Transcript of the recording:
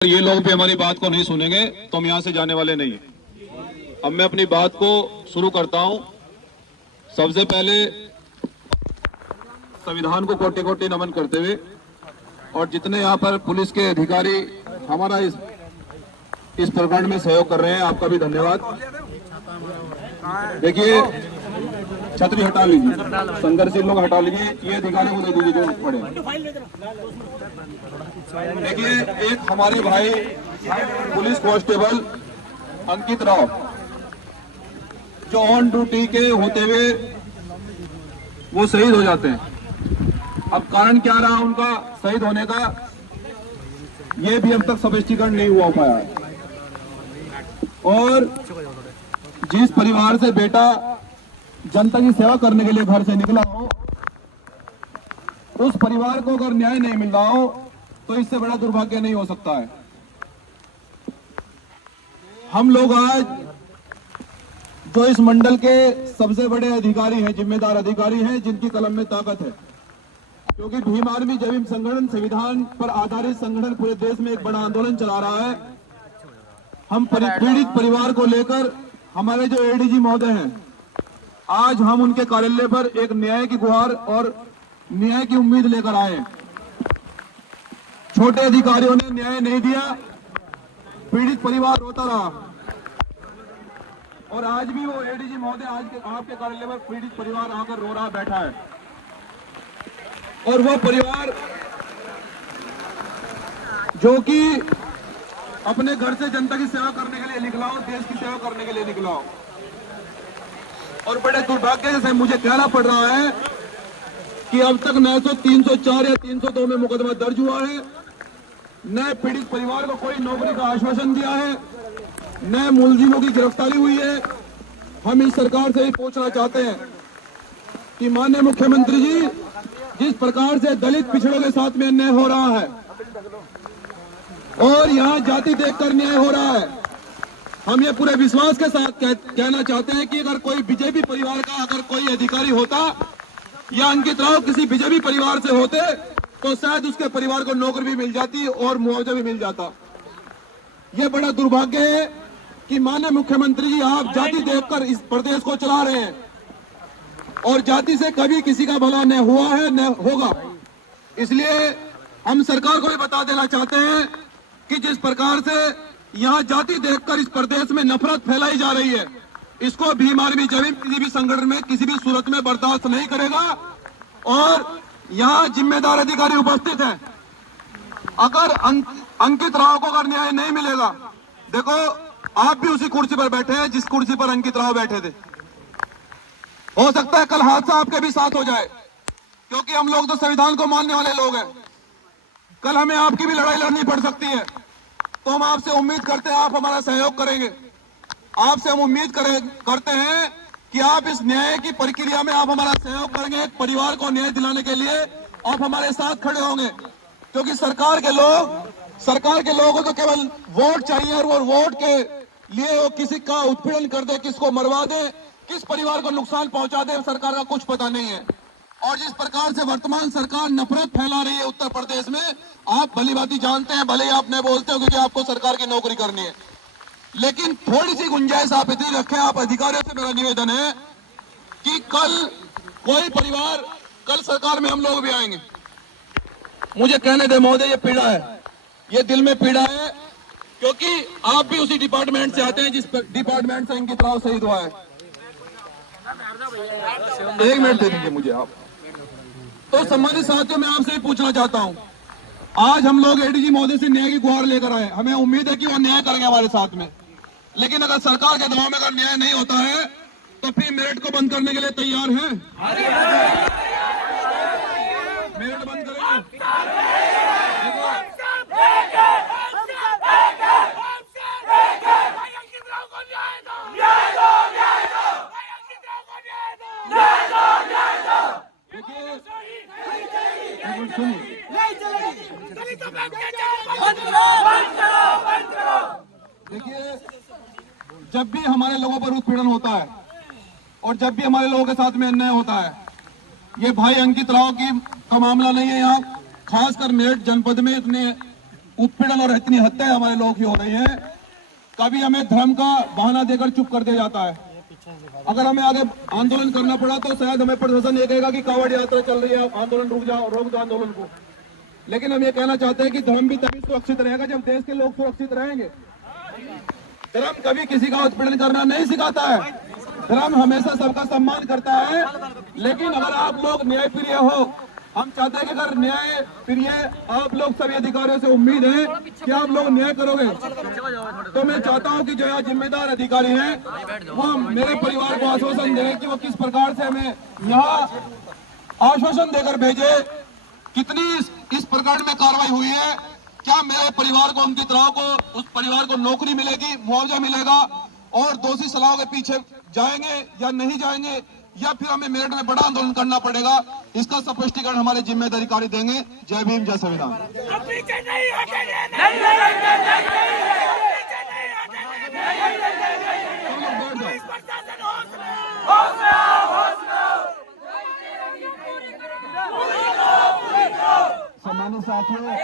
ये लोग भी हमारी बात को नहीं सुनेंगे तो हम यहाँ से जाने वाले नहीं हैं। अब मैं अपनी बात को शुरू करता हूँ। सबसे पहले संविधान को कोटि कोटि नमन करते हुए और जितने यहाँ पर पुलिस के अधिकारी हमारा इस प्रकरण में सहयोग कर रहे हैं, आपका भी धन्यवाद। देखिए, छतरी हटा लीजिए, संघर्षशील लोग हटा लीजिए, ये अधिकारी को दे दीजिए जो पड़े। देखिए, एक हमारे भाई पुलिस कांस्टेबल अंकित राव जो ऑन ड्यूटी के होते हुए वो शहीद हो जाते हैं। अब कारण क्या रहा उनका शहीद होने का, ये भी अब तक स्पष्टीकरण नहीं हुआ पाया है। और जिस परिवार से बेटा जनता की सेवा करने के लिए घर से निकला हो, उस परिवार को अगर न्याय नहीं मिल रहा हो तो इससे बड़ा दुर्भाग्य नहीं हो सकता है। हम लोग आज जो इस मंडल के सबसे बड़े अधिकारी हैं, जिम्मेदार अधिकारी हैं, जिनकी कलम में ताकत है, क्योंकि भीम आर्मी जय भीम संगठन संविधान पर आधारित संगठन पूरे देश में एक बड़ा आंदोलन चला रहा है। हम पीड़ित परिवार को लेकर हमारे जो एडीजी महोदय हैं, आज हम उनके कार्यालय पर एक न्याय की गुहार और न्याय की उम्मीद लेकर आए। छोटे अधिकारियों ने न्याय नहीं दिया, पीड़ित परिवार रोता रहा और आज भी वो एडीजी महोदय आज आपके कार्यालय पर पीड़ित परिवार आकर रो रहा बैठा है। और वो परिवार जो कि अपने घर से जनता की सेवा करने के लिए निकला हो, देश की सेवा करने के लिए निकला हो, और बड़े दुर्भाग्य से मुझे कहना पड़ रहा है कि अब तक न तो 304 या 302 में मुकदमा दर्ज हुआ है, न पीड़ित परिवार को कोई नौकरी का आश्वासन दिया है, न मुलजिमों की गिरफ्तारी हुई है। हम इस सरकार से ही पूछना चाहते हैं कि माननीय मुख्यमंत्री जी, जिस प्रकार से दलित पिछड़ों के साथ में अन्याय हो रहा है और यहाँ जाति देखकर न्याय हो रहा है, हम ये पूरे विश्वास के साथ कहना चाहते हैं कि अगर कोई बीजेपी परिवार का अगर कोई अधिकारी होता या अंकित राव किसी बीजेपी परिवार से होते तो शायद उसके परिवार को नौकरी भी मिल जाती और मुआवजा भी मिल जाता। ये बड़ा दुर्भाग्य है कि माननीय मुख्यमंत्री जी, आप जाति देखकर इस प्रदेश को चला रहे हैं और जाति से कभी किसी का भला न हुआ है न होगा। इसलिए हम सरकार को भी बता देना चाहते हैं कि जिस प्रकार से यहाँ जाति देखकर इस प्रदेश में नफरत फैलाई जा रही है, इसको भीम आर्मी जय भीम किसी भी संगठन में किसी भी सूरत में बर्दाश्त नहीं करेगा। और यहाँ जिम्मेदार अधिकारी उपस्थित हैं, अगर अंकित राव को अगर न्याय नहीं मिलेगा, देखो आप भी उसी कुर्सी पर बैठे हैं जिस कुर्सी पर अंकित राव बैठे थे। हो सकता है कल हादसा आपके भी साथ हो जाए, क्योंकि हम लोग तो संविधान को मानने वाले लोग हैं। कल हमें आपकी भी लड़ाई लड़नी पड़ सकती है, तो हम आपसे उम्मीद करते हैं आप हमारा सहयोग करेंगे। आपसे हम उम्मीद करते हैं कि आप इस न्याय की प्रक्रिया में आप हमारा सहयोग करेंगे। एक परिवार को न्याय दिलाने के लिए आप हमारे साथ खड़े होंगे, क्योंकि सरकार के लोगों को तो केवल वोट चाहिए और वो वोट के लिए वो किसी का उत्पीड़न कर दे, किसको मरवा दे, किस परिवार को नुकसान पहुंचा दे, सरकार का कुछ पता नहीं है। और जिस प्रकार से वर्तमान सरकार नफरत फैला रही है उत्तर प्रदेश में, आप भलीभांति जानते हैं, भले ही आप नहीं बोलते हो क्योंकि आपको सरकार की नौकरी करनी है, लेकिन थोड़ी सी गुंजाइश आप इतनी रखें। आप अधिकारियों से मेरा निवेदन है कि कल कोई परिवार, कल सरकार में हम लोग भी आएंगे। मुझे कहने दे महोदय, ये पीड़ा है, ये दिल में पीड़ा है, क्योंकि आप भी उसी डिपार्टमेंट से आते हैं जिस डिपार्टमेंट से अंकित राव शहीद हुआ है। 1 मिनट दे दीजिए मुझे आप। तो सम्मानित साथियों, मैं आपसे ही पूछना चाहता हूं, आज हम लोग एडीजी महोदय से न्याय की गुहार लेकर आए। हमें उम्मीद है कि वो न्याय करेंगे हमारे साथ में, लेकिन अगर सरकार के दबाव में अगर न्याय नहीं होता है तो फिर मेरिट को बंद करने के लिए तैयार हैं? मेरिट बंद करेंगे? देखिए, जब भी हमारे लोगों पर उत्पीड़न होता है और जब भी हमारे लोगों के साथ में अन्याय होता है, ये भाई अंकित राव का मामला नहीं है। यहाँ खासकर मेरठ जनपद में इतने उत्पीड़न और इतनी हत्याएं हमारे लोगों की हो रही हैं, कभी हमें धर्म का बहाना देकर चुप कर दिया जाता है। अगर हमें आगे आंदोलन करना पड़ा तो शायद हमें प्रशासन ये कहेगा कि कांवड़ यात्रा चल रही है, आंदोलन रुक जाओ, रोक दो आंदोलन को। लेकिन हम ये कहना चाहते हैं कि धर्म भी तभी सुरक्षित रहेगा जब देश के लोग सुरक्षित रहेंगे। धर्म कभी किसी का उत्पीड़न करना नहीं सिखाता है। धर्म हमेशा सबका सम्मान करता है। लेकिन अगर आप लोग न्यायप्रिय हो, हम चाहते हैं कि अगर न्याय प्रिय आप लोग सभी अधिकारियों से उम्मीद है कि आप लोग न्याय करोगे, तो मैं चाहता हूं कि जो यहाँ जिम्मेदार अधिकारी हैं वो मेरे परिवार को आश्वासन दें कि वो किस प्रकार से हमें यहाँ आश्वासन देकर भेजे, कितनी इस प्रकार में कार्रवाई हुई है, क्या मेरे परिवार को, अंकित राव को, उस परिवार को नौकरी मिलेगी, मुआवजा मिलेगा और दोषी सलाहों के पीछे जाएंगे या नहीं जाएंगे, या फिर हमें मेरठ में बड़ा आंदोलन करना पड़ेगा। इसका स्पष्टीकरण हमारे जिम्मेदार अधिकारी देंगे। जय भीम, जय संविधान। सम्मानित साथियों,